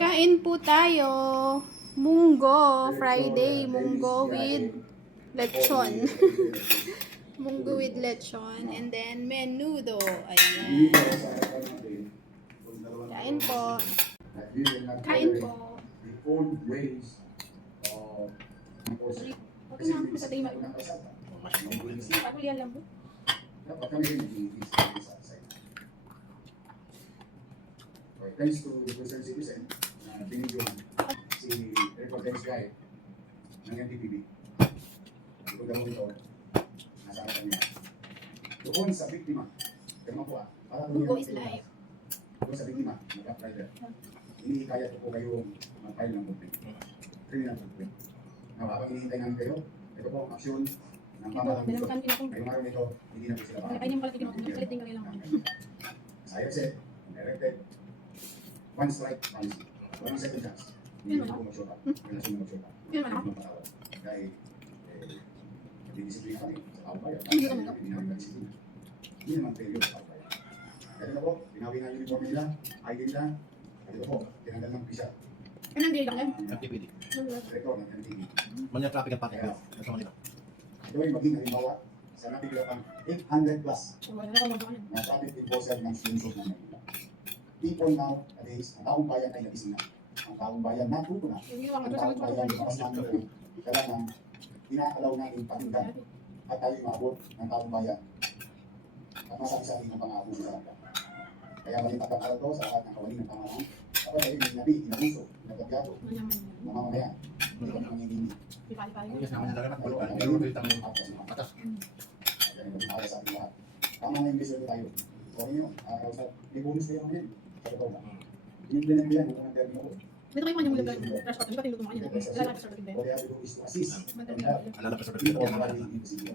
Kain po tayo. Munggo. Friday. Munggo with lechon. Munggo with lechon. And then menudo. Ayan. Kain po. Kain po. Okay na. Masatay mo. Pagulian lang po. Thanks to the concerned citizen na binigyan si record text guy ng NTPB. Ito daw dito, nasa akin niya. Doon sa biktima, kaya po para Munggo is live. doon sa biktima, mag-up-rider, iniikayat ko kayo mag-file ng complaint. Criminal complaint. Now, habang hinihintay namin kayo, ito po ang aksyon ng pamalang gusto. Ngayong araw nito, hindi na po sila IFZ, directed, one strike policy. Walang second chance. Hindi na po mag-shoot up. Walang sino mag-shoot up. Walang patawad. Dahil, nagdidisiplina kami sa tao bayan. Hindi namin nagdisiplina. Hindi naman failure sa tao bayan. Kaya ito po, pinawi na yung uniform nila, ID nila, at ito po, tinanggal ng visa. Anong day lang yan? Activity. Record ng NTV. Manya traffic at pattern. Ito Manila. Ito ay maging halimbawa sa natigil ang 800 plus na traffic enforcer ng sinusunod ng Manila. People nowadays, ang taong bayan ay nagising na. Ang taong bayan natuto na. Ang taong bayan maras namin po. Kailangan inaalaw natin pakinggan at tayo maabot ng taong bayan. At masabi-sabi ng pangako sa kanila. Kaya malimpat ang araw to sa lahat ng kawaling ng pamahalaan. Kapag tayo inabi, inabuso, inagagyato, ng mamamayan. Hindi kami manginginig. Yes, naman nila Tayo naman. ang Pero ulit ang atas. Kaya nagpapakaya sa ating lahat. Tama na yung deserve tayo. Okay nyo, may bonus kayo ngayon. Sa totoo lang. Inimplement ko yan, kung ang termino ko. Dito kayo yung mga trash pot. Dito kayo lutumaan yun. Lalaki sa din. All they have to do is to assist. alala pa sa People pagkakita. already in the city.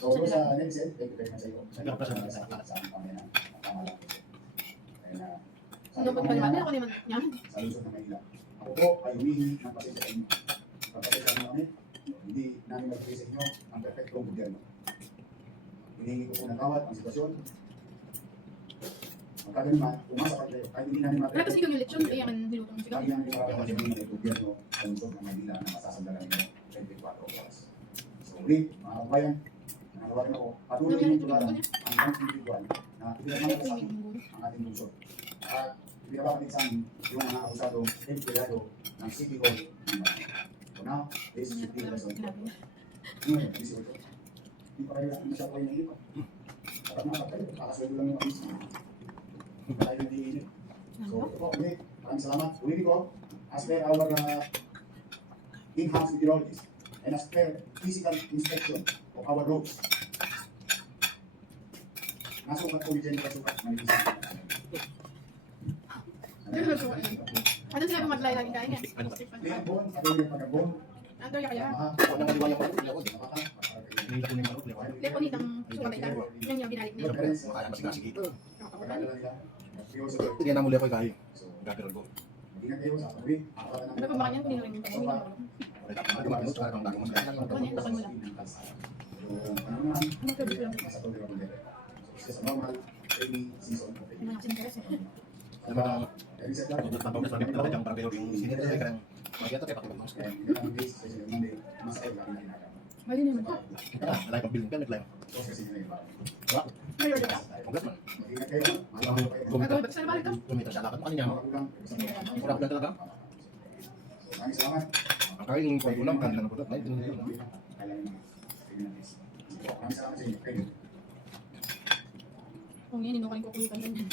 So, doon sa next set, thank you very much sa iyo. Sa ating pamayanan. Ang pamahalaan ko. Kaya Ano ba naman? Ako naman yan. sa Luzon ng Manila. Ako po ay humihingi ng pasensya sa inyo. Pagpasensya naman kami, hindi namin magbigay sa inyo ang perfectong gobyerno. Hinihingi ko po ng tawad ang sitwasyon. Magkaganon man, umasa pa kayo, kahit hindi namin Wala kasi yung lechon. Kaya man nilutong sigaw. lagi namin marapasin ng gobyerno sa Luzon ng Manila na masasandalan ninyo 24 oras. So ulit, mga kabayan, nanawarin ako, patuloy niyong tularan ang isang individual na pinagmamalasakit ang ating lungsod. At pinababalik sa amin yung mga akusadong empleyado ng City Hall. So now, this is 15 years old. Ngayon, 18. Hindi pa kayo masyado kayo ng iba. Dapat mga kayo, kakasweldo lang yung amis. Hindi tayo nag-iinit. So, ito po, ulit. Maraming salamat. Ulit ko, as per our in-house meteorologist and as per physical inspection of our roads. Nasukat po dyan yung pasukat. Manilisip. Ano sila kung maglay laging kain yan? Pagkabon, patuloy pagkabon. Ando ya kaya. Wala nga liwaya ko. Hindi ko nang manok. Lepo nitang sumatay ka. Yan yung binalik niya. Makaya masigasig ito. So, Hindi na muli ako kaya. Gagawin ko. ingat kayo sa pagawin. Ano pa ba kanyan? Kung nilagay mo pa. Wala ka pa gumamit para kang bago mas kaya. Ano yan? Tapan mo lang. Ano ka dito lang? So, sa normal, every season. Yung mga sininteres eh. Alam mo na, pag-pagpapos na namin talaga para pero yung sinito ay karang magyata tayo pakipagpapos ko. Mali naman to. Alay pag bilhin ka, nag-live. Wala. May order ka? Congrats man. Gagawin ba sa balik ka? Kumita siya lakad mo kanina. Kurang lang talaga. Ang kain yung pag-ulang kanina na putot. Ay, ito na yun. Kung yan, inukaling kukulutan ka niyan.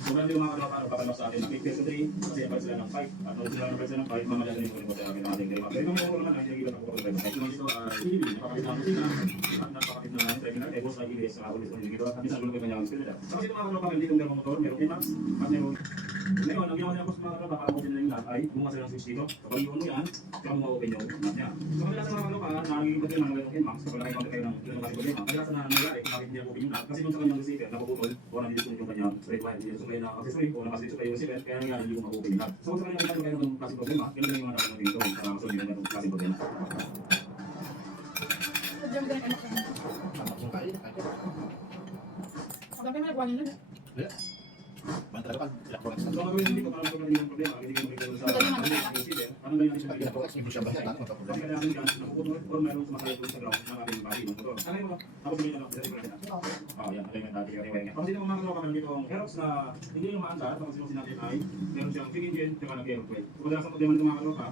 Sobrang yung mga kapapalok sa atin, may peso 3, kasi abad sila ng 5. At nung sila ng sila ng 5, mamalagan yung kulit sa akin ng ating kayo. Pero kung mawala naman, hindi nagigil ako po kayo. Ito dito, napakapit na kusina, napakapit na terminal, boss na ilis, ulis na dito. At minsan gulo kayo kanyang spiller. So kasi mga kapapalok, hindi kong dalawang motor, merong IMAX, at merong... Ngayon, ang ginawa niya po sa mga kapapalok, baka open na yung lahat ay bumas ng switch dito. Kapag iwan mo yan, kaya mo ma-open yung mat niya. So kanila sa mga kapapalok, nagiging pati naman ng IMAX, kapag nakikita kayo ng problema. Kaya sa nangyari, kung nakikita niya open yung lahat, kasi nung sa kanyang receiver, napuputol, o nandito yung kanyang straight wire, so kaya na accessory o nakasilip sa yung receiver, kaya nangyari hindi ko mag-open lang. So sa kanya kayo ng klaseng problema, ganun lang yung mga dapat natin ito para masolve yung ganitong klaseng problema. Diyan ganyan anak lang. Tama ko kaya. Ang dami mo nagkuha nila. Man talaga kan, electronics. So ang gagawin natin dito para masolve yung problema, hindi kayo mag-receiver sa receiver, anong gawin natin sa Pag electronics, hindi siya bahaya, tanong Kasi magka-problema. kailangan yan, napuputol or mayroong sumakay doon sa ground ng ating body ng motor. Ano yung tapos yung ano, sa receiver natin. Yan, ito yung dati yung wiring. Tapos dito mga kasama kami dito ang Aerox na hindi yung maandar, tapos yung sinabi ay meron siyang feed engine, tsaka nag-aeroplane. So kadalasan problema nito mga kasama,